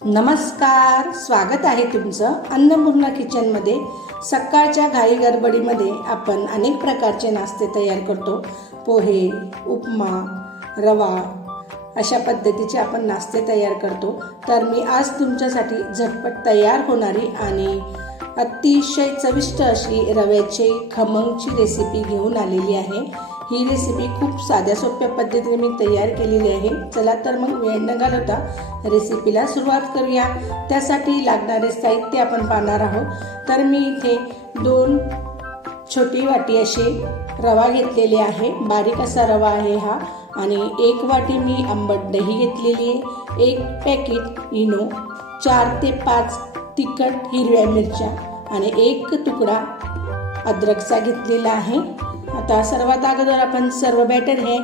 नमस्कार, स्वागत आहे तुमचं अन्नपूर्णा किचनमध्ये। सकाळच्या घाई गडबडीमध्ये आपण अनेक प्रकारचे नाश्ते तयार करतो। पोहे, उपमा, रवा अशा पद्धतीचे आपण नाश्ते तयार करतो। तर मी आज तुमच्यासाठी झटपट तयार होणारी आणि अतिशय चविष्ट अशी रव्याची खमंगची रेसिपी घेऊन आलेली आहे। ही रेसिपी खूप साध्या सोप्या पद्धतीने मी तयार केलेली आहे। चला तर मग वेळ न घालवता रेसिपीला सुरुवात करूया। त्यासाठी लागणारे साहित्य आपण पाहणार आहोत। तर मी इथे 2 छोटी वाटी असे रवा घेतलेले आहे। बारीक असा रवा आहे हा। आणि 1 वाटी मी आंबट दही घेतलेली आहे। 1 पॅकेट इनो, 4 ते 5 तिखट हिरव्या मिरच्या आणि 1 तुकडा अद्रकचा घेतलेला आहे। आता सर्वात अगोदर आपण सर्व बॅटर हे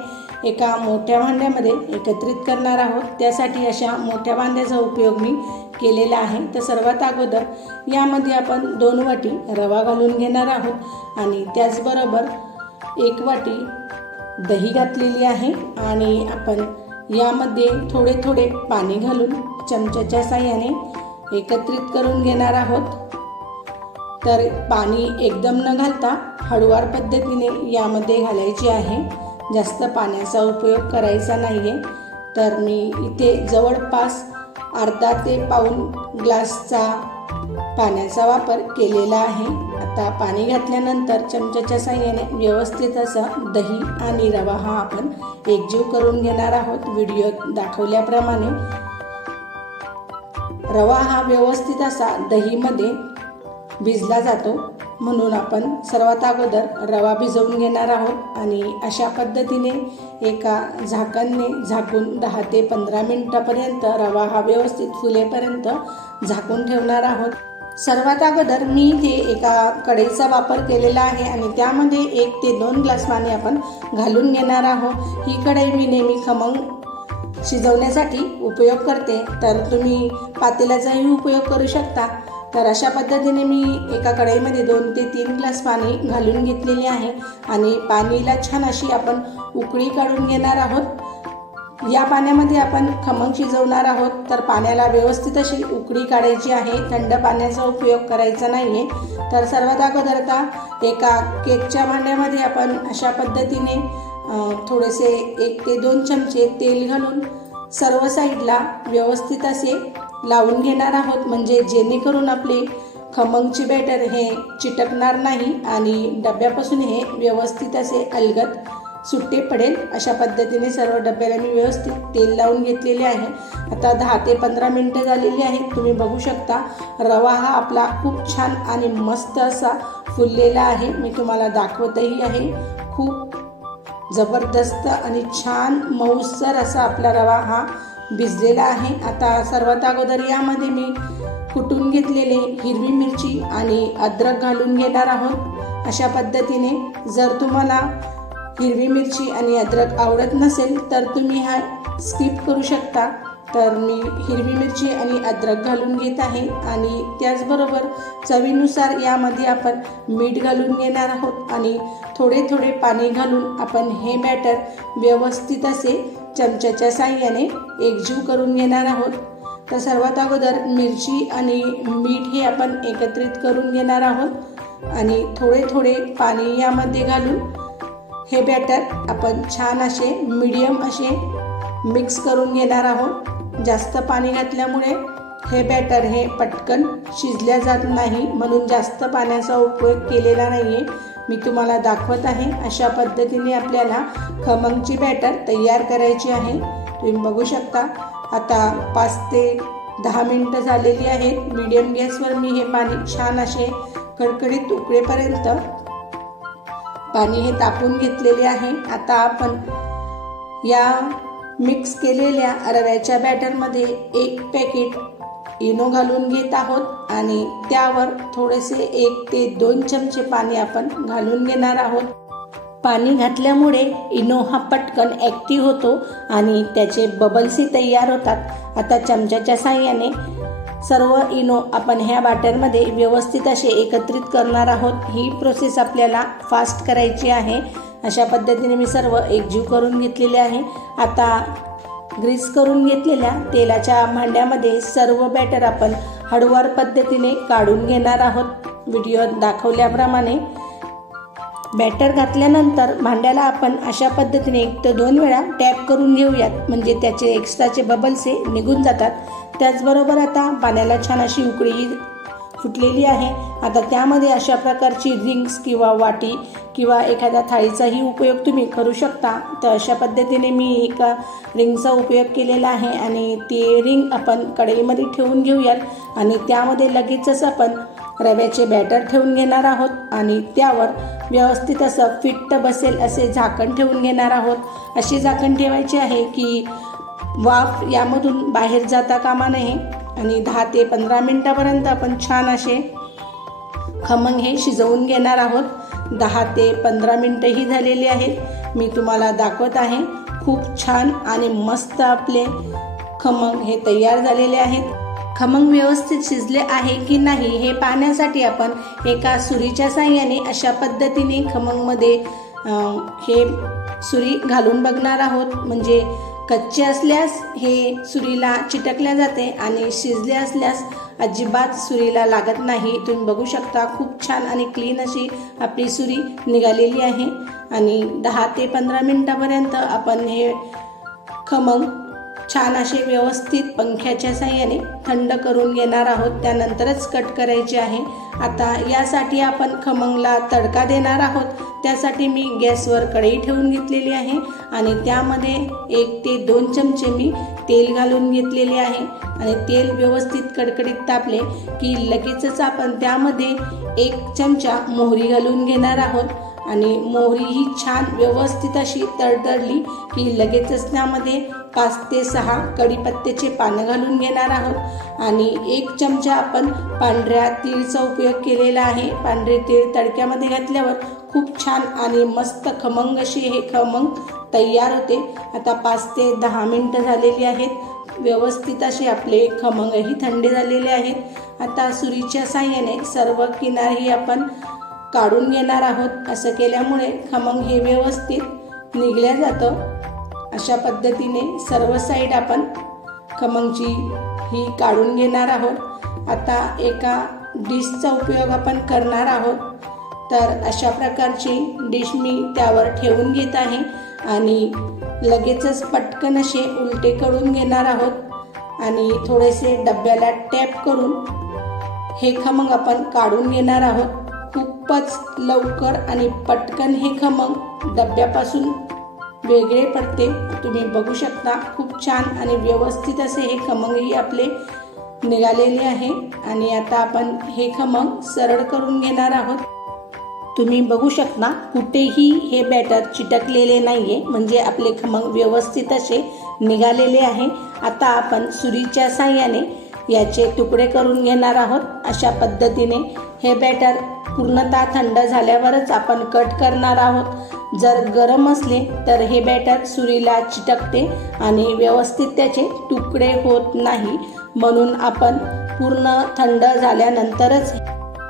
एका मोठ्या भांड्यामध्ये एकत्रित करणार आहोत। त्यासाठी अशा मोठ्या भांड्याचा उपयोग मी केलेला आहे। तर सर्वात अगोदर यामध्ये आपण 2 वाटी रवा घालून घेणार आहोत आणि त्याचबरोबर 1 वाटी दही घातलेली आहे आणि आपण यामध्ये थोडे थोडे पाणी घालून चमच्याच्या साहाय्याने एकत्रित करून घेणार आहोत। तर पाणी एकदम न घालता हळूवार पद्धतीने यामध्ये घालायचे आहे। जास्त पाण्याचा उपयोग करायचा नाहीये। तर मी इथे जवळपास अर्धा ते पाऊण ग्लासचा पाण्याचा वापर केलेला आहे। आता पाणी घातल्यानंतर चमच्याच्या साहाय्याने व्यवस्थित असा दही आणि रवा हा आपण एकजीव करून घेणार आहोत। व्हिडिओत दाखवल्याप्रमाणे रवा हा व्यवस्थित असा दहीमध्ये भिजला जातो, म्हणून आपण सर्वात अगोदर रवा भिजवून घेणार आहोत आणि अशा पद्धतीने एका झाकणने झाकून 10 ते 15 मिनिटापर्यंत रवा हा व्यवस्थित फुलेपर्यंत झाकून ठेवणार आहोत। सर्वात अगोदर मी इथे एका कढईचा वापर केलेला आहे आणि त्यामध्ये 1 ते 2 ग्लास पाणी आपण घालून घेणार आहोत। ही कढई मी नेहमी खमंग शिजवण्यासाठी उपयोग करते, तर तुम्ही पातेल्याचाही उपयोग करू शकता। तर अशा पद्धतीने मी एका कढईमध्ये 2 ते 3 ग्लास पाणी घालून घेतलेले आहे आणि पाणीला छान अशी आपण उकळी काढून घेणार आहोत। या पाण्यामध्ये आपण खमंग शिजवणार आहोत, तर पाण्याला व्यवस्थित अशी उकळी काढायची आहे। थंड पाण्याचा उपयोग करायचा नाहीये। तर सर्वात अगोदर आता एका केकच्या भांड्यामध्ये आपण अशा पद्धतीने थोडेसे 1 ते 2 चमचे तेल घालून सर्व साईडला व्यवस्थित असे लावून घेणार आहोत, म्हणजे जेणेकरून आपले खमंगचे बॅटर हे चिटकणार नाही आणि डब्यापासून हे व्यवस्थित असे अलगद सुट्टे पडेल। अशा पद्धतीने सर्व डब्याला मी व्यवस्थित तेल लावून घेतलेले आहे। आता 10 ते 15 मिनिटं झालेली आहेत। तुम्ही बघू शकता रवा हा आपला खूप छान आणि मस्त असा फुललेला आहे। मी तुम्हाला दाखवतही आहे। खूप जबरदस्त आणि छान मऊसर असा आपला रवा हा भिजलेला आहे। आता सर्वात अगोदर यामध्ये मी कुटून घेतलेले हिरवी मिरची आणि अद्रक घालून घेणार आहोत। अशा पद्धतीने जर तुम्हाला हिरवी मिरची आणि अद्रक आवडत नसेल तर तुम्ही हा स्किप करू शकता। तर मी हिरवी मिरची आणि अद्रक घालून घेत आहे आणि त्याचबरोबर चवीनुसार यामध्ये आपण मीठ घालून घेणार आहोत आणि थोडे थोडे पाणी घालून आपण हे बॅटर व्यवस्थित असे चमच्याच्या साहाय्याने एकजीव करून घेणार आहोत। तर सर्वात अगोदर मिरची आणि मीठ हे आपण एकत्रित करून घेणार आहोत आणि थोडे थोडे पाणी यामध्ये घालून हे बॅटर आपण छान असे मीडियम असे मिक्स करून घेणार आहोत। जास्त पाणी घातल्यामुळे हे बॅटर हे पटकन शिजल्या जात नाही, म्हणून जास्त पाण्याचा उपयोग केलेला नाहीये। मी तुम्हाला दाखवत आहे अशा पद्धतीने आपल्याला खमंगची बॅटर तयार करायची आहे। तुम्ही बघू शकता आता 5 ते 10 मिनिटं झालेली आहेत। मीडियम गॅसवर मी हे पाणी छान असे कडकडीत उकळेपर्यंत पाणी हे तापवून घेतलेले आहे। आता आपण या मिक्स केलेल्या रव्याच्या बॅटरमध्ये 1 पॅकेट इनो घालून घेत आहोत आणि त्यावर थोडेसे 1 ते 2 चमचे पाणी आपण घालून घेणार आहोत। पाणी घातल्यामुळे इनो हा पटकन ॲक्टिव्ह होतो आणि त्याचे बबल्सही तयार होतात। आता चमच्याच्या साहाय्याने सर्व इनो आपण ह्या बॅटरमध्ये व्यवस्थित असे एकत्रित करणार आहोत। ही प्रोसेस आपल्याला फास्ट करायची आहे। अशा पद्धतीने मी सर्व एकजीव करून घेतलेले आहे। आता ग्रीस करून घेतलेल्या तेलाच्या भांड्यामध्ये सर्व बॅटर आपण हळूवार पद्धतीने काढून घेणार आहोत। व्हिडिओत दाखवल्याप्रमाणे बॅटर घातल्यानंतर भांड्याला आपण अशा पद्धतीने 1 ते 2 वेळा टॅप करून घेऊयात, म्हणजे त्याचे एक्स्ट्राचे बबल्स निघून जातात। त्याचबरोबर आता पाण्याला छान अशी उकळी फुटलेली आहे। आता त्यामध्ये अशा प्रकारची रिंग्स किंवा वाटी किंवा एखाद्या थाळीचाही उपयोग तुम्ही करू शकता। तर अशा पद्धतीने मी एका रिंगचा उपयोग केलेला आहे आणि ती रिंग आपण कढईमध्ये ठेवून घेऊयात आणि त्यामध्ये लगेचच आपण रव्याचे बॅटर ठेवून घेणार आहोत आणि त्यावर व्यवस्थित असं फिट्ट बसेल असे झाकण ठेवून घेणार आहोत। असे झाकण ठेवायचे आहे की वाफ यामधून बाहेर जाता कामा नये आणि 10 ते 15 मिनिटापर्यंत आपण छान असे खमंग हे शिजवून घेणार आहोत। 10 ते 15 मिनिटंही झालेली आहेत, मी तुम्हाला दाखवत आहे। खूप छान आणि मस्त आपले खमंग हे तयार झालेले आहेत। खमंग व्यवस्थित शिजले आहे की नाही हे पाहण्यासाठी आपण एका सुरीच्या साहाय्याने अशा पद्धतीने खमंगमध्ये हे सुरी घालून बघणार आहोत, म्हणजे कच्चे असल्यास हे सुरीला चिटकल्या जाते आणि शिजले असल्यास अजिबात सुरीला लागत नाही। तुम्ही बघू शकता खूप छान आणि क्लीन अशी आपली सुरी निघालेली आहे आणि 10 ते 15 मिनिटापर्यंत आपण हे खमंग छान असे व्यवस्थित पंख्याच्या साहाय्याने थंड करून घेणार आहोत, त्यानंतरच कट करायचे आहे। आता यासाठी आपण खमंगला तडका देणार आहोत। त्यासाठी मी गॅसवर कढई ठेवून घेतलेली आहे आणि त्यामध्ये 1 ते 2 चमचे मी तेल घालून घेतलेले आहे आणि तेल व्यवस्थित कडकडीत तापले की लगेचच आपण त्यामध्ये 1 चमचा मोहरी घालून घेणार आहोत आणि मोहरी ही छान व्यवस्थित अशी तडतडली की लगेचच त्यामध्ये 5 ते 6 कढीपत्त्याचे पानं घालून घेणार आहोत आणि 1 चमचा आपण पांढऱ्या तीळचा उपयोग केलेला आहे। पांढरे तीळ तडक्यामध्ये घातल्यावर खूप छान आणि मस्त खमंग असे हे खमंग तयार होते। आता 5 ते 10 मिनिटं झालेली आहेत, व्यवस्थित असे आपले खमंगही थंड झालेले आहेत। आता सुरीच्या साहाय्याने सर्व किनारही आपण काढून घेणार आहोत। असं केल्यामुळे खमंग हे व्यवस्थित निघल्या जातं। अशा पद्धतीने सर्व साईड आपण खमंगची ही काढून घेणार आहोत। आता एका डिशचा उपयोग आपण करणार आहोत, तर अशा प्रकारची डिश मी त्यावर ठेवून घेत आहे आणि लगेचच पटकन असे उलटे करून घेणार आहोत आणि थोडेसे डब्याला टॅप करून हे खमंग आपण काढून घेणार आहोत। खूपच लवकर आणि पटकन हे खमंग डब्यापासून वेगळे पडते। तुम्ही बघू शकता खूप छान आणि व्यवस्थित असे हे खमंगही आपले निघालेले आहे आणि आता आपण हे खमंग सरळ करून घेणार आहोत। तुम्ही बघू शकता कुठेही हे बॅटर चिटकलेले नाहीये, म्हणजे आपले खमंग व्यवस्थित असे निघालेले आहे। आता आपण सुरीच्या साहाय्याने याचे तुकडे करून घेणार आहोत। अशा पद्धतीने हे बॅटर पूर्णतः थंड झाल्यावरच आपण कट करणार आहोत। जर गरम असले तर हे बॅटर सुरीला चिटकते आणि व्यवस्थित त्याचे तुकडे होत नाही, म्हणून आपण पूर्ण थंड झाल्यानंतरच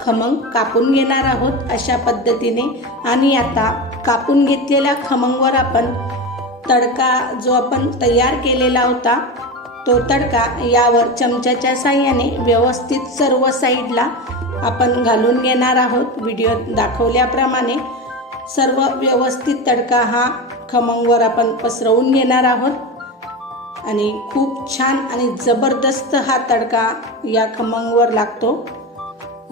खमंग कापून घेणार आहोत अशा पद्धतीने। आणि आता कापून घेतलेल्या खमंगवर आपण तडका जो आपण तयार केलेला होता तो तडका यावर चमच्याच्या साहाय्याने व्यवस्थित सर्व साईडला आपण घालून घेणार आहोत। व्हिडिओत दाखवल्याप्रमाणे सर्व व्यवस्थित तडका हा खमंगवर आपण पसरवून घेणार आहोत आणि खूप छान आणि जबरदस्त हा तडका या खमंगवर लागतो।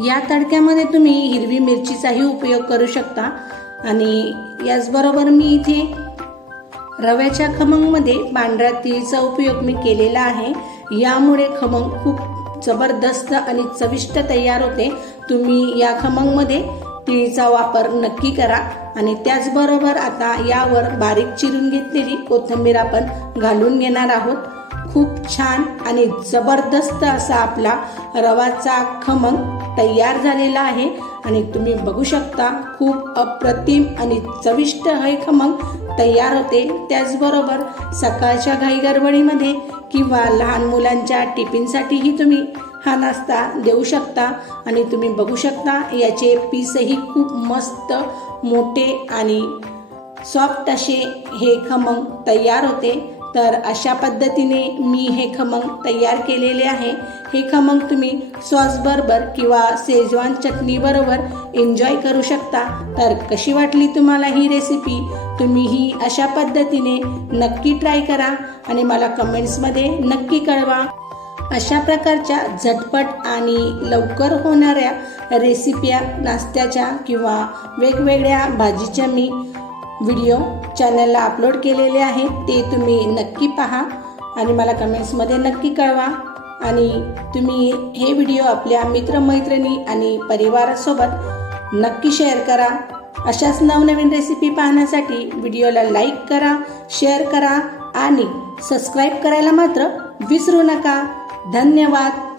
या तडक्यामध्ये तुम्ही हिरवी मिरचीचाही उपयोग करू शकता आणि याचबरोबर मी इथे रव्याच्या खमंगमध्ये पांढऱ्या तीळचा उपयोग मी केलेला आहे। यामुळे खमंग खूप जबरदस्त आणि चविष्ट तयार होते। तुम्ही या खमंगमध्ये तीळचा वापर नक्की करा आणि त्याचबरोबर आता यावर बारीक चिरून घेतलेली कोथिंबीर आपण घालून घेणार आहोत। खूप छान आणि जबरदस्त असा आपला रवाचा खमंग तयार झालेला आहे आणि तुम्ही बघू शकता खूप अप्रतिम आणि चविष्ट हे खमंग तयार होते। त्याचबरोबर सकाळच्या घाई गडबडीमध्ये किंवा लहान मुलांच्या टिफिनसाठीही तुम्ही हा नाश्ता देऊ शकता आणि तुम्ही बघू शकता याचे पीसही खूप मस्त मोठे आणि सॉफ्ट असे हे खमंग तयार होते। तर अशा पद्धतीने मी हे खमंग तयार केलेले आहे। हे खमंग तुम्ही सॉस बरोबर किंवा शेजवान चटणी बरोबर एन्जॉय करू शकता। तर कशी वाटली तुम्हाला ही रेसिपी? तुम्ही ही अशा पद्धतीने नक्की ट्राय करा आणि मला कमेंट्समध्ये नक्की कळवा। अशा प्रकारच्या झटपट आणि लवकर होणाऱ्या रेसिप्या, नाश्त्याच्या किंवा वेगवेगळ्या भाजीच्या मी व्हिडिओ चॅनलला अपलोड केलेले आहेत, ते तुम्ही नक्की पहा आणि मला कमेंट्समध्ये नक्की कळवा। आणि तुम्ही हे व्हिडिओ आपल्या मित्रमैत्रिणी आणि परिवारासोबत नक्की शेअर करा। अशाच नवनवीन रेसिपी पाहण्यासाठी व्हिडिओला लाईक करा, शेअर करा आणि सबस्क्राईब करायला मात्र विसरू नका। धन्यवाद।